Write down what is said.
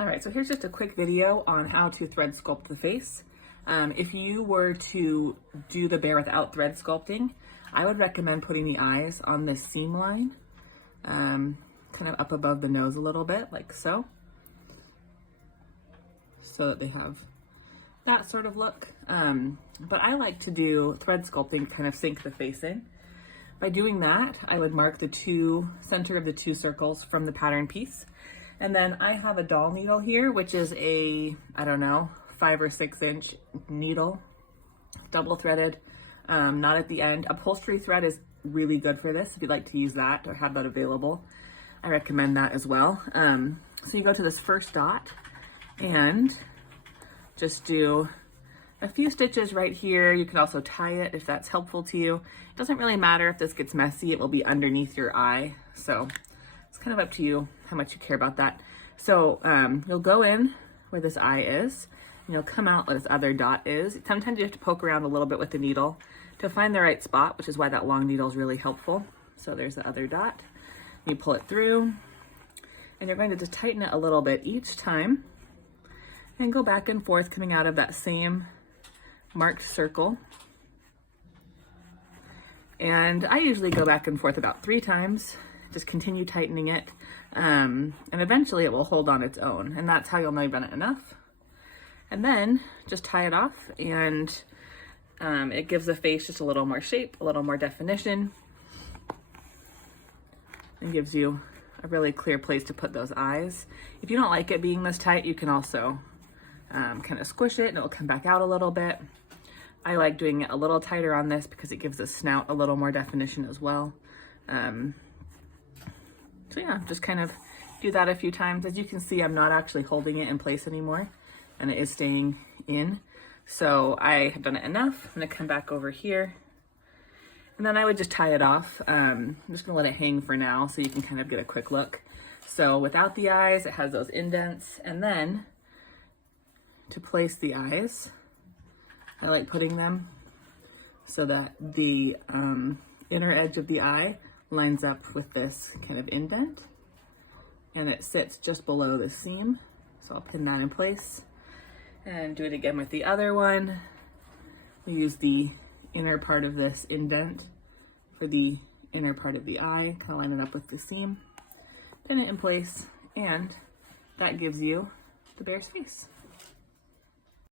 All right, so here's just a quick video on how to thread sculpt the face. If you were to do the bear without thread sculpting, I would recommend putting the eyes on this seam line, kind of up above the nose a little bit, like so that they have that sort of look. But I like to do thread sculpting to kind of sink the face in. By doing that, I would mark the center of the two circles from the pattern piece. And then I have a doll needle here, which is a, I don't know, 5 or 6 inch needle, double threaded, not at the end. Upholstery thread is really good for this if you'd like to use that or have that available. I recommend that as well. So you go to this first dot and just do a few stitches right here. You can also tie it if that's helpful to you. It doesn't really matter if this gets messy, it will be underneath your eye. So it's kind of up to you how much you care about that. So you'll go in where this eye is, and you'll come out where this other dot is. Sometimes you have to poke around a little bit with the needle to find the right spot, which is why that long needle is really helpful. So there's the other dot. You pull it through, and you're going to just tighten it a little bit each time, and go back and forth coming out of that same marked circle. And I usually go back and forth about 3 times, just continue tightening it, and eventually it will hold on its own, and that's how you'll know you've done it enough. And then just tie it off, and it gives the face just a little more shape, a little more definition, and gives you a really clear place to put those eyes. If you don't like it being this tight, you can also kind of squish it and it'll come back out a little bit. I like doing it a little tighter on this because it gives the snout a little more definition as well. So yeah, just kind of do that a few times. As you can see, I'm not actually holding it in place anymore, and it is staying in. So I have done it enough. I'm gonna come back over here, and then I would just tie it off. I'm just gonna let it hang for now so you can kind of get a quick look. So without the eyes, it has those indents, and then to place the eyes, I like putting them so that the inner edge of the eye lines up with this kind of indent, and it sits just below the seam. So I'll pin that in place and do it again with the other one. We use the inner part of this indent for the inner part of the eye, kind of line it up with the seam, pin it in place, and that gives you the bear's face.